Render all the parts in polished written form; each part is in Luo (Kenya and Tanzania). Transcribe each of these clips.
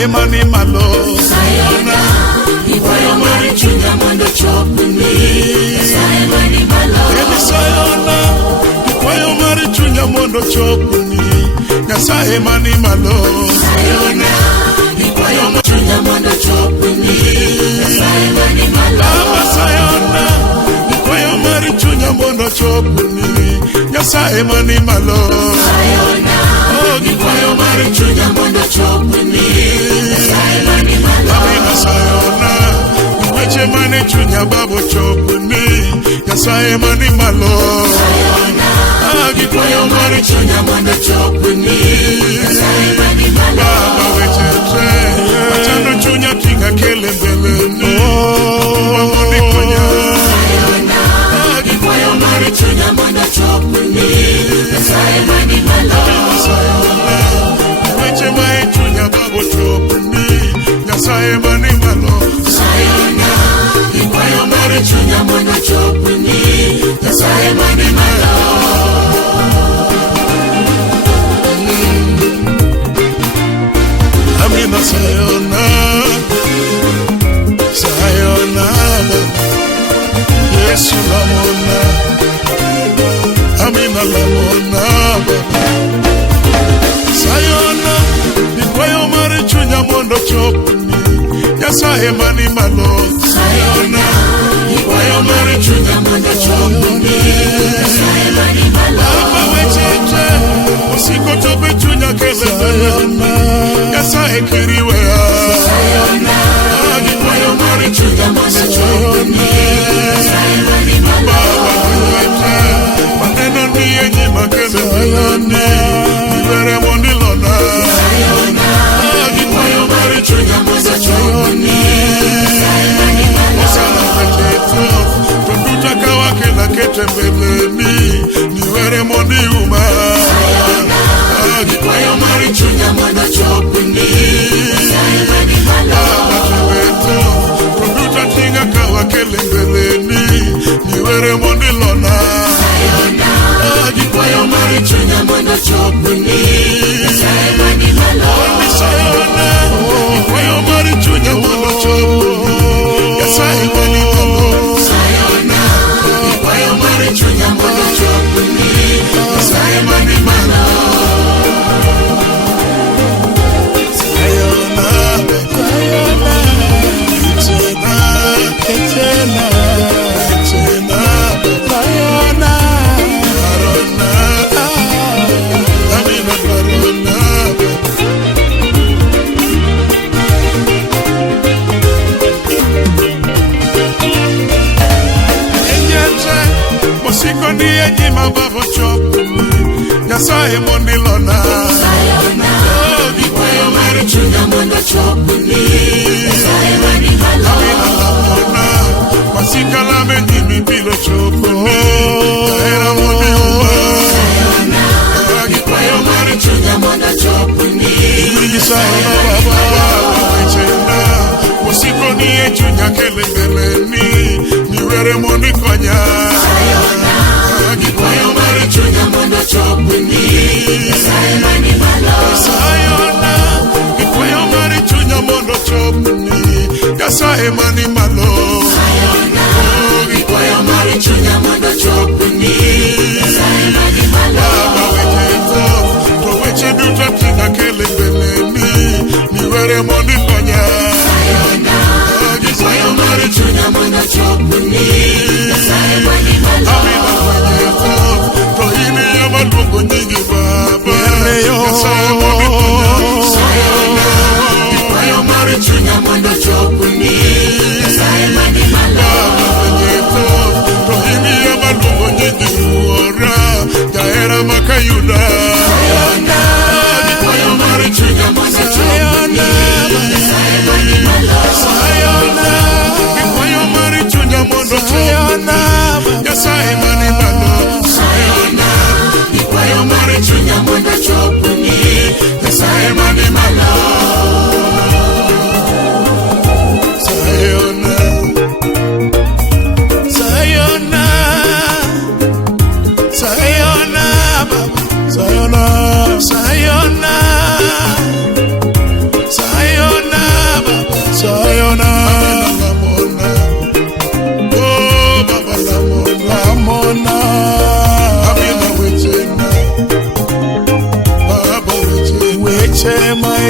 Nyasaye mani malo. Sayona, ikwayo mari chunya mondo chopni. Nyasaye mani malo. Sayona, ikwayo mari chunya mondo chopni. Nyasaye mani malo. Sayona, ikwayo mari chunya mondo chopni. Nyasaye mani malo. Sayona, ikwayo mari chunya mondo chopni. Nyasaye mani malo. Sayona, ikwayo mari chunya mondo chopni. Nyasaye mani malo. Sayona, weche mane chunya babo chopni. Nyasaye mani malo. Sayona, ikwayo mari chunya mondo chopni. Nyasaye mani malo. Baba weche te, achando chunya tinga kele mbele ni. Wamoni konya. Sayona, ikwayo mari chunya mondo chopni. Nyasaye mani malo. Sayona, weche mae chunya babo chopni. Nyasaye mani malo. Sayona, ikwayo mari chunya mondo chopni. Nyasaye mani malo. Amina sayona, sayona, Yesu lamona, Amina lamona, sayona, ikwayo mari chunya mondo chopni. Nyasaye mani malo. Sayona, ikwayo mari chunya mondo chopni. Nyasaye mani malo. Baba wechete, usiko tobe chunya kele sayona. Nyasaye kiriwea. Sayona, ikwayo mari chunya mondo chopni. Nyasaye mani malo. Baba wechete, maneno niye nyima kele sayona. Nivere mondilona. Sayona, ikwayo mari chunya mondo chopni. Nyasaye mani malo. Osana wechete, totuta kawakela kete mbeleni. Nivere mondiuma. Sayona, ikwayo mari chunya mondo chopni. Nyasaye mani malo. Produta tinga kawa kele mbeleni. Niwere mondilona. Sayona, ikwayo mari chunya mondo chopni. Nyasaye mani malo. Sayona, ikwayo mari chunya mondo chopni. Nyasaye mani malo. Sayona, ikwayo mari chunya mondo chopni. Nyasaye mani malo. Sayona, sayona, etena, etena, sayona, barona, amina barona. Enyete, mosiko niye nyima babo chopni. Nyasaye mondilona. Sayona, ikwayo mari chunya mondo chopni. Nyasaye mani malo. Lamona, masika lame nyimi bilo chopni. Era mondiuma. Sayona, ikwayo mari chunya mondo chopni. Sayona baba wechena, mosiko niye chunya kele mbeleni. Niwere mondikonya. Sayona, ikwayo mari chunya mondo chopni. Nyasaye mani malo. Sayona, ikwayo mari chunya mondo chopni. Nyasaye mani malo. Sayona, ikwayo mari chunya mondo chopni.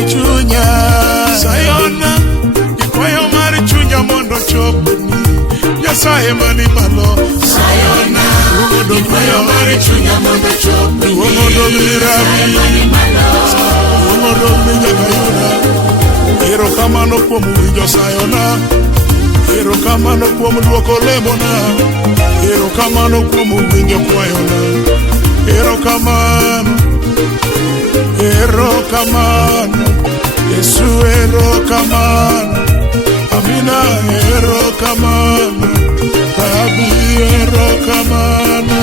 chunya sayona ikwayo mar chunya mondo chopni Nyasaye mani malo sayona ikwayo mar chunya mondo chopni Nyasaye mani malo Erokamano kuom winjo sayona Erokamano kuom duoko lemona Erokamano kuom winjo kwayona Erokamano Erokamano Yesu erokamano Amina erokamano Rabbi erokamano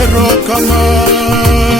Erokamano